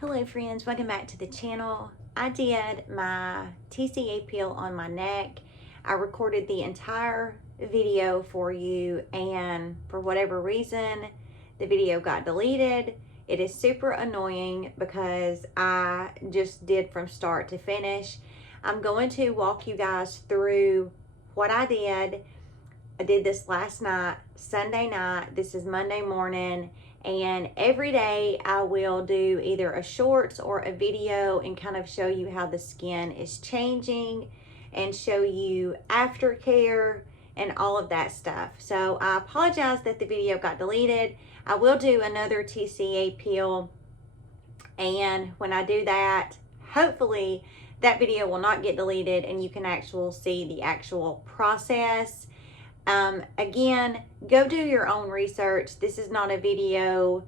Hello friends, welcome back to the channel. I did my TCA peel on my neck. I recorded the entire video for you, and for whatever reason the video got deleted. It is super annoying because I just did from start to finish. I'm going to walk you guys through what I did. I did this last night, Sunday night. This is Monday morning, and every day I will do either a shorts or a video and kind of show you how the skin is changing and show you aftercare and all of that stuff. So I apologize that the video got deleted. I will do another TCA peel, and when I do that, hopefully that video will not get deleted and you can actually see the actual process. Again, go do your own research. This is not a video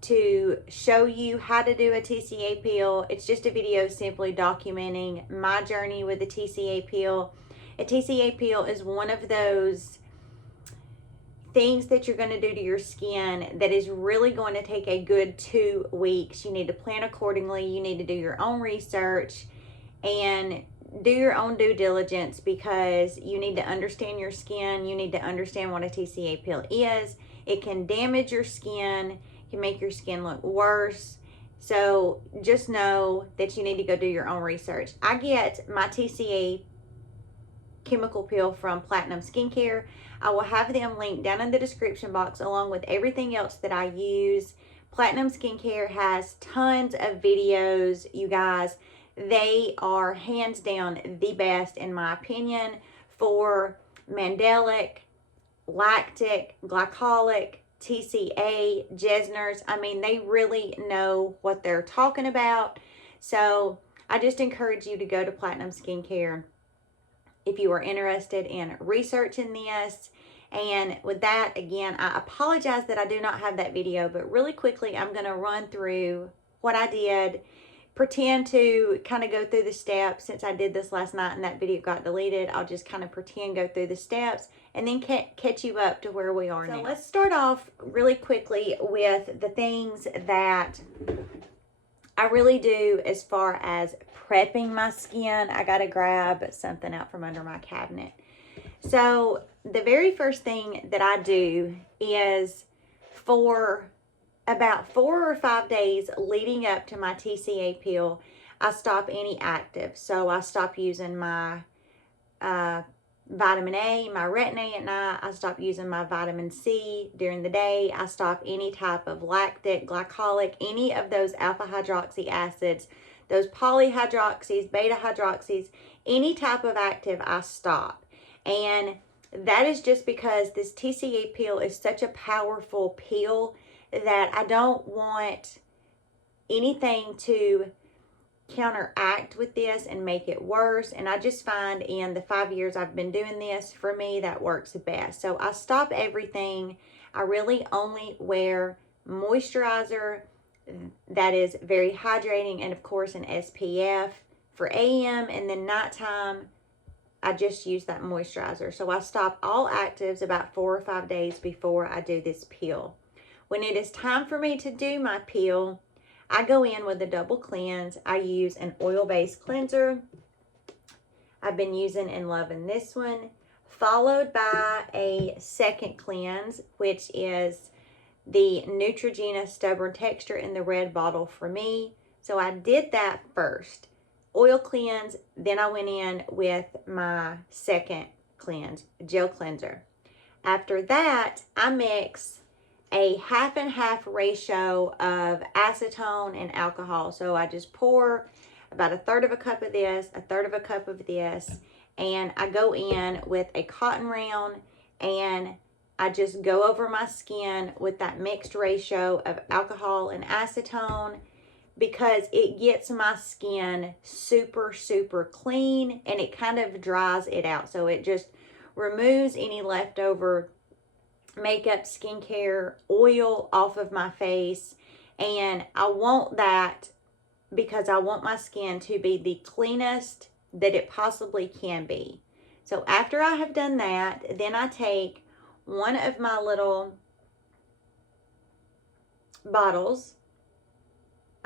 to show you how to do a TCA peel. It's just a video simply documenting my journey with the TCA peel. A TCA peel is one of those things that you're going to do to your skin that is really going to take a good 2 weeks. You need to plan accordingly. You need to do your own research and do your own due diligence, because you need to understand your skin. You need to understand what a TCA peel is. It can damage your skin, it can make your skin look worse. So just know that you need to go do your own research. I get my TCA chemical peel from Platinum Skincare. I will have them linked down in the description box along with everything else that I use. Platinum Skincare has tons of videos, you guys. They are hands down the best, in my opinion, for mandelic, lactic, glycolic, TCA, Jesner's. I mean, they really know what they're talking about. So I just encourage you to go to Platinum Skincare if you are interested in researching this. And with that, again, I apologize that I do not have that video, but really quickly, I'm going to run through what I did. Pretend to kind of go through the steps. Since I did this last night and that video got deleted, I'll just kind of pretend go through the steps and then catch you up to where we are now. So let's start off really quickly with the things that I really do as far as prepping my skin. I gotta grab something out from under my cabinet. So the very first thing that I do is, for about 4 or 5 days leading up to my TCA peel, I stop any active. So I stop using my vitamin A, my retin-A at night. I stop using my vitamin C during the day. I stop any type of lactic, glycolic, any of those alpha hydroxy acids, those polyhydroxys, beta hydroxys, any type of active I stop. And that is just because this TCA peel is such a powerful peel that I don't want anything to counteract with this and make it worse. And I just find in the 5 years I've been doing this, for me, that works the best. So I stop everything. I really only wear moisturizer that is very hydrating, and of course an SPF for AM, and then nighttime I just use that moisturizer. So I stop all actives about 4 or 5 days before I do this peel. When it is time for me to do my peel, I go in with a double cleanse. I use an oil-based cleanser. I've been using and loving this one, followed by a second cleanse, which is the Neutrogena Stubborn Texture in the red bottle for me. So I did that first. Oil cleanse, then I went in with my second cleanse, gel cleanser. After that, I mix a half and half ratio of acetone and alcohol. So I just pour about 1/3 of a cup of this, 1/3 of a cup of this, and I go in with a cotton round and I just go over my skin with that mixed ratio of alcohol and acetone, because it gets my skin super, super clean and it kind of dries it out. So it just removes any leftover makeup, skincare, oil off of my face. And I want that because I want my skin to be the cleanest that it possibly can be. So after I have done that, then I take one of my little bottles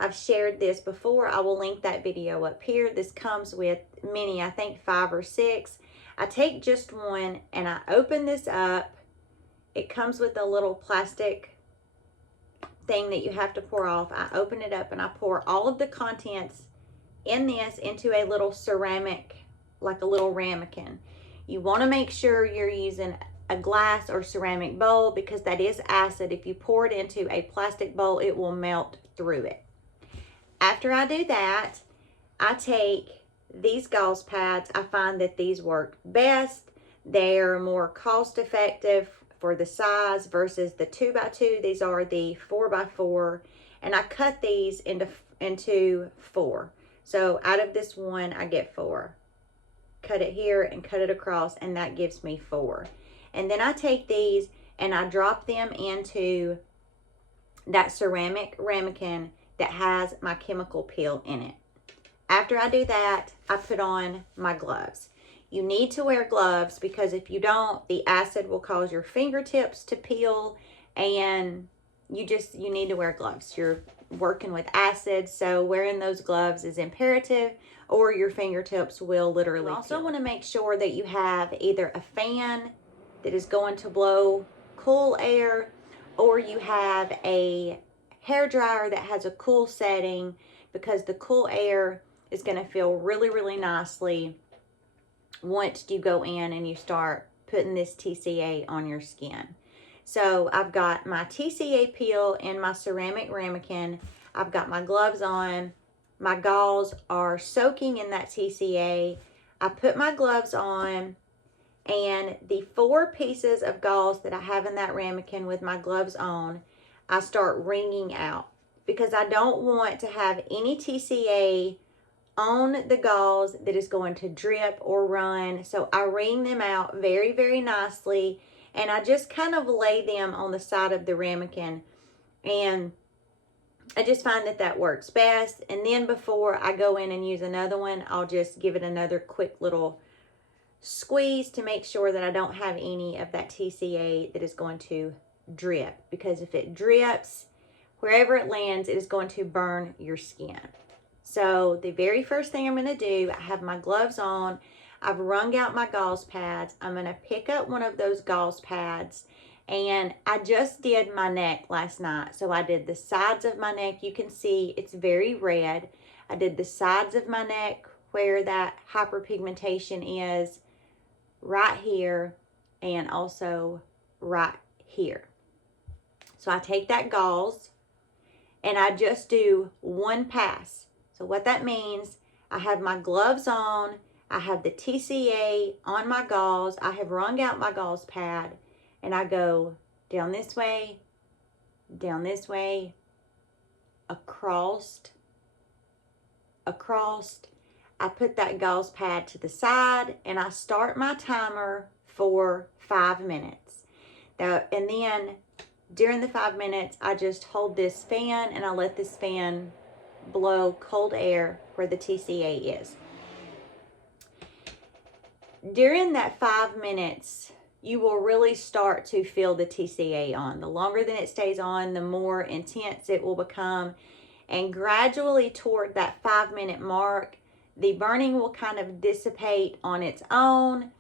I've shared this before. I will link that video up here. This comes with many, I think 5 or 6. I take just one and I open this up. It comes with a little plastic thing that you have to pour off. I open it up and I pour all of the contents in this into a little ceramic, like a little ramekin. You want to make sure you're using a glass or ceramic bowl because that is acid. If you pour it into a plastic bowl, it will melt through it. After I do that, I take these gauze pads. I find that these work best. They're more cost effective for the size versus the 2x2. These are the 4x4, and I cut these into 4. So out of this one, I get 4. Cut it here and cut it across, and that gives me 4. And then I take these and I drop them into that ceramic ramekin that has my chemical peel in it. After I do that, I put on my gloves. You need to wear gloves because if you don't, the acid will cause your fingertips to peel, and you need to wear gloves. You're working with acid, so wearing those gloves is imperative, or your fingertips will literally peel. You also want to make sure that you have either a fan that is going to blow cool air, or you have a hair dryer that has a cool setting, because the cool air is going to feel really, really nicely once you go in and you start putting this TCA on your skin. So I've got my TCA peel in my ceramic ramekin. I've got my gloves on. My gauze are soaking in that TCA. I put my gloves on, and the 4 pieces of gauze that I have in that ramekin with my gloves on, I start wringing out because I don't want to have any TCA on the gauze that is going to drip or run. So I wring them out very, very nicely, and I just kind of lay them on the side of the ramekin, and I just find that that works best. And then before I go in and use another one, I'll just give it another quick little squeeze to make sure that I don't have any of that TCA that is going to drip, because if it drips, wherever it lands, it is going to burn your skin. So the very first thing I'm going to do, I have my gloves on. I've wrung out my gauze pads. I'm going to pick up one of those gauze pads, and I just did my neck last night. So I did the sides of my neck. You can see it's very red. I did the sides of my neck where that hyperpigmentation is, right here, and also right here. So I take that gauze and I just do one pass. So what that means, I have my gloves on, I have the TCA on my gauze, I have wrung out my gauze pad, and I go down this way, across. I put that gauze pad to the side, and I start my timer for 5 minutes. Now, and then during the 5 minutes, I just hold this fan and I let this fan blow cold air where the TCA is. During that 5 minutes, you will really start to feel the TCA on. The longer that it stays on, the more intense it will become. And gradually toward that 5 minute mark, the burning will kind of dissipate on its own.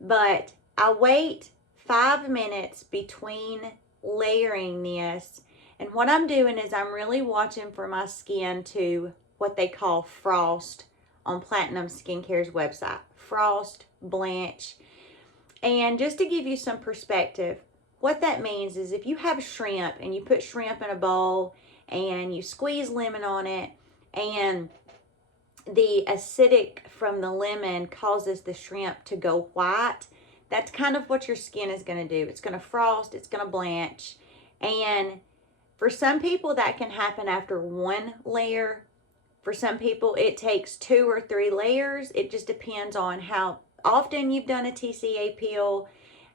But I wait 5 minutes between layering this. And what I'm doing is I'm really watching for my skin to what they call frost on Platinum Skincare's website. Frost, blanch. And just to give you some perspective, what that means is if you have shrimp and you put shrimp in a bowl and you squeeze lemon on it, and the acidic from the lemon causes the shrimp to go white, that's kind of what your skin is going to do. It's going to frost, it's going to blanch. And for some people that can happen after 1 layer. For some people it takes 2 or 3 layers. It just depends on how often you've done a TCA peel,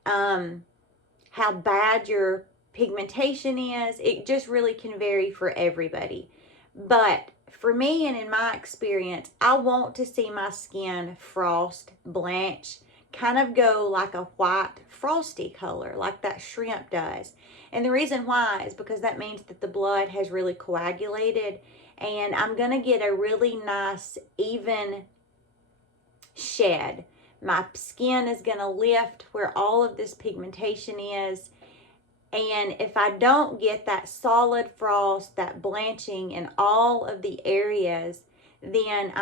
how bad your pigmentation is. It just really can vary for everybody. But for me, and in my experience, I want to see my skin frost, blanch, kind of go like a white frosty color like that shrimp does. And the reason why is because that means that the blood has really coagulated and I'm going to get a really nice even shed. My skin is going to lift where all of this pigmentation is. And if I don't get that solid frost, that blanching in all of the areas, then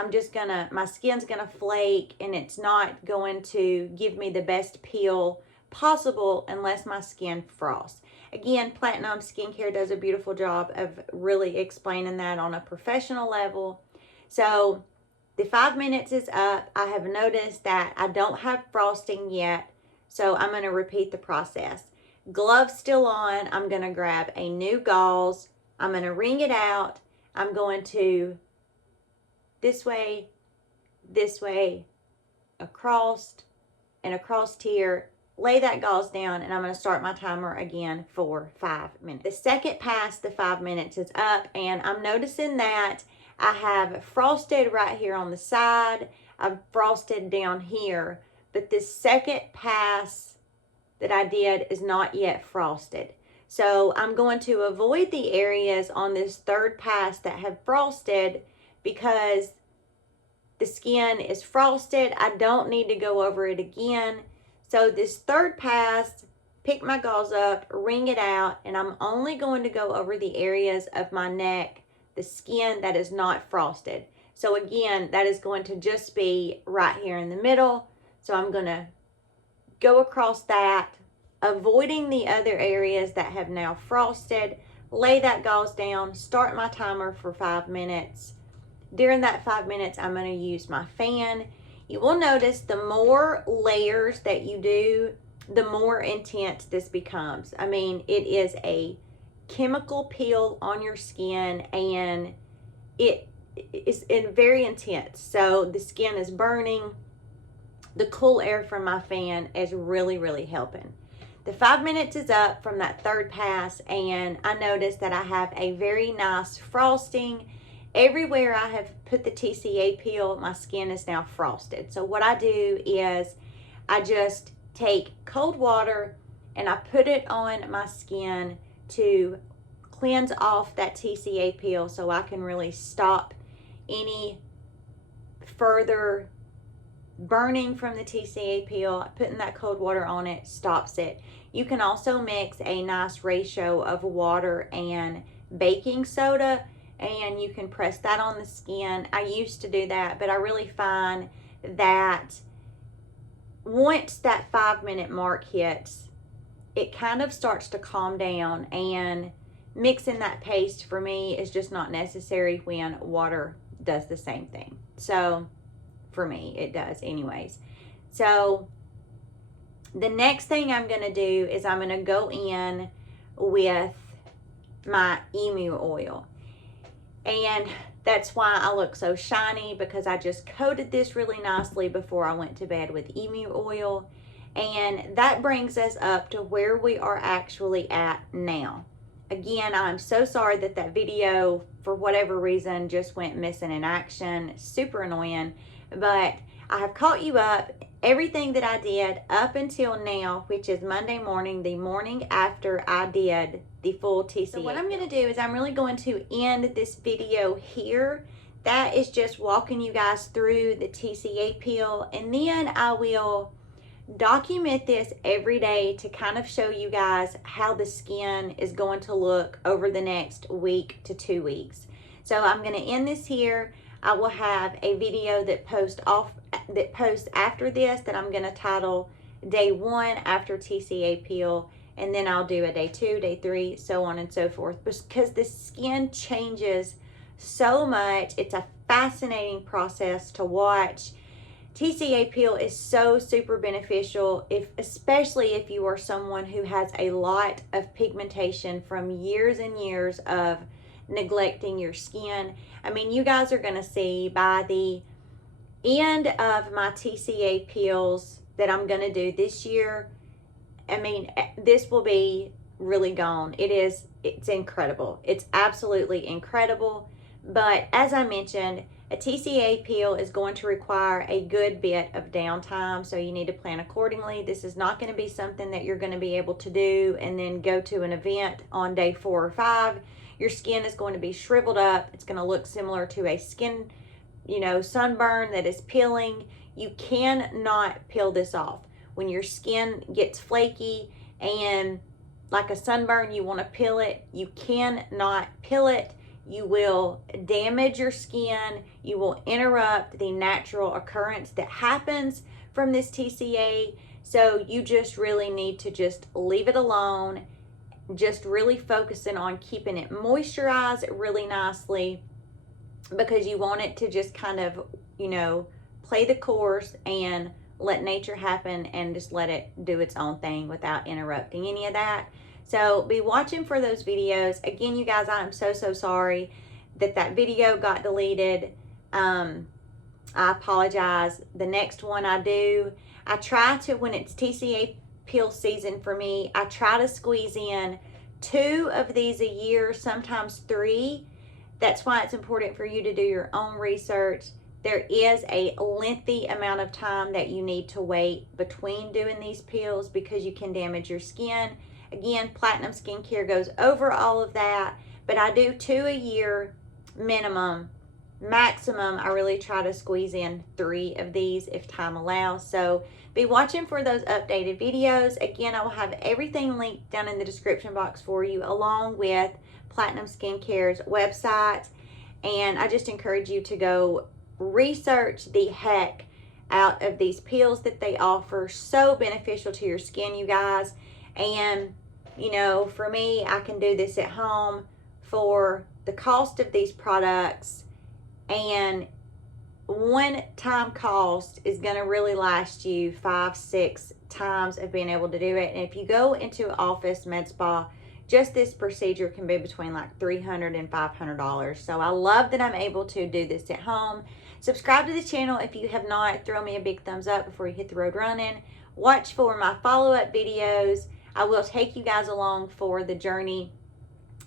my skin's gonna flake, and it's not going to give me the best peel possible unless my skin frosts. Again, Platinum Skincare does a beautiful job of really explaining that on a professional level. So the 5 minutes is up. I have noticed that I don't have frosting yet, so I'm gonna repeat the process. Gloves still on. I'm gonna grab a new gauze. I'm gonna wring it out. I'm going to this way, across, and across here. Lay that gauze down, and I'm going to start my timer again for 5 minutes. The second pass, the 5 minutes is up, and I'm noticing that I have frosted right here on the side. I've frosted down here, but this second pass that I did is not yet frosted. So I'm going to avoid the areas on this third pass that have frosted, because the skin is frosted. I don't need to go over it again. So this third pass, pick my gauze up, wring it out, and I'm only going to go over the areas of my neck, the skin that is not frosted. So again, that is going to just be right here in the middle. So I'm going to go across that, avoiding the other areas that have now frosted, lay that gauze down, start my timer for 5 minutes. During that 5 minutes, I'm going to use my fan. You will notice the more layers that you do, the more intense this becomes. I mean, it is a chemical peel on your skin, and it is very intense. So the skin is burning. The cool air from my fan is really, really helping. The 5 minutes is up from that third pass, and I noticed that I have a very nice frosting. Everywhere I have put the TCA peel, my skin is now frosted. So what I do is I just take cold water and I put it on my skin to cleanse off that TCA peel, so I can really stop any further burning from the TCA peel. Putting that cold water on it stops it. You can also mix a nice ratio of water and baking soda, and you can press that on the skin. I used to do that, but I really find that once that 5 minute mark hits, it kind of starts to calm down, and mixing that paste for me is just not necessary when water does the same thing. So for me, it does anyways. So the next thing I'm going to do is I'm going to go in with my emu oil. And that's why I look so shiny, because I just coated this really nicely before I went to bed with emu oil. And that brings us up to where we are actually at now. Again, I'm so sorry that that video, for whatever reason, just went missing in action. Super annoying. But I have caught you up. Everything that I did up until now, which is Monday morning, the morning after I did the full TCA. So what I'm going to do is I'm really going to end this video here. That is just walking you guys through the TCA peel, and then I will document this every day to kind of show you guys how the skin is going to look over the next week to 2 weeks. So I'm going to end this here. I will have a video that posts after this that I'm going to title day 1 after TCA peel, and then I'll do a day 2, day 3, so on and so forth, because the skin changes so much. It's a fascinating process to watch. TCA peel is so super beneficial, especially if you are someone who has a lot of pigmentation from years and years of neglecting your skin. I mean, you guys are going to see by the end of my TCA peels that I'm going to do this year, I mean, this will be really gone. It's incredible. It's absolutely incredible. But as I mentioned, a TCA peel is going to require a good bit of downtime, so you need to plan accordingly. This is not going to be something that you're going to be able to do and then go to an event on day 4 or 5. Your skin is going to be shriveled up. It's going to look similar to a skin, sunburn that is peeling. You cannot peel this off. When your skin gets flaky and like a sunburn, you want to peel it. You cannot peel it. You will damage your skin. You will interrupt the natural occurrence that happens from this TCA. So you just really need to just leave it alone. Just really focusing on keeping it moisturized really nicely, because you want it to just kind of, play the course and let nature happen and just let it do its own thing without interrupting any of that. So be watching for those videos. Again, you guys, I am so sorry that video got deleted. I apologize. The next one I do, I try to, when it's TCA peel season for me, I try to squeeze in 2 of these a year, sometimes 3. That's why it's important for you to do your own research. There is a lengthy amount of time that you need to wait between doing these peels, because you can damage your skin. Again, Platinum Skincare goes over all of that, but I do 2 a year minimum. Maximum, I really try to squeeze in 3 of these if time allows. So be watching for those updated videos. Again, I will have everything linked down in the description box for you, along with Platinum Skincare's website. And I just encourage you to go research the heck out of these peels that they offer. So beneficial to your skin, you guys. And for me, I can do this at home for the cost of these products, and one-time cost is going to really last you 5-6 times of being able to do it. And if you go into an office med spa, just this procedure can be between like $300 and $500. So I love that I'm able to do this at home. Subscribe to the channel if you have not. Throw me a big thumbs up before you hit the road running. Watch for my follow-up videos. I will take you guys along for the journey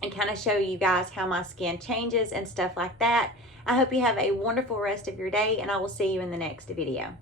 and kind of show you guys how my skin changes and stuff like that. I hope you have a wonderful rest of your day, and I will see you in the next video.